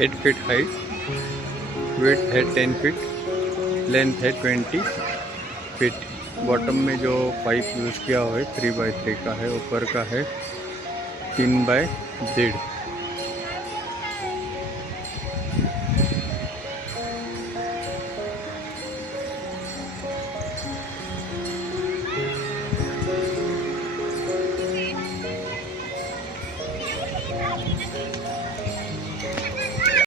8 feet height, width है 10 feet, length है 20 feet. Bottom में जो पाइप यूज़ किया हुआ है 3x3 का है, ऊपर का है 3x1.5।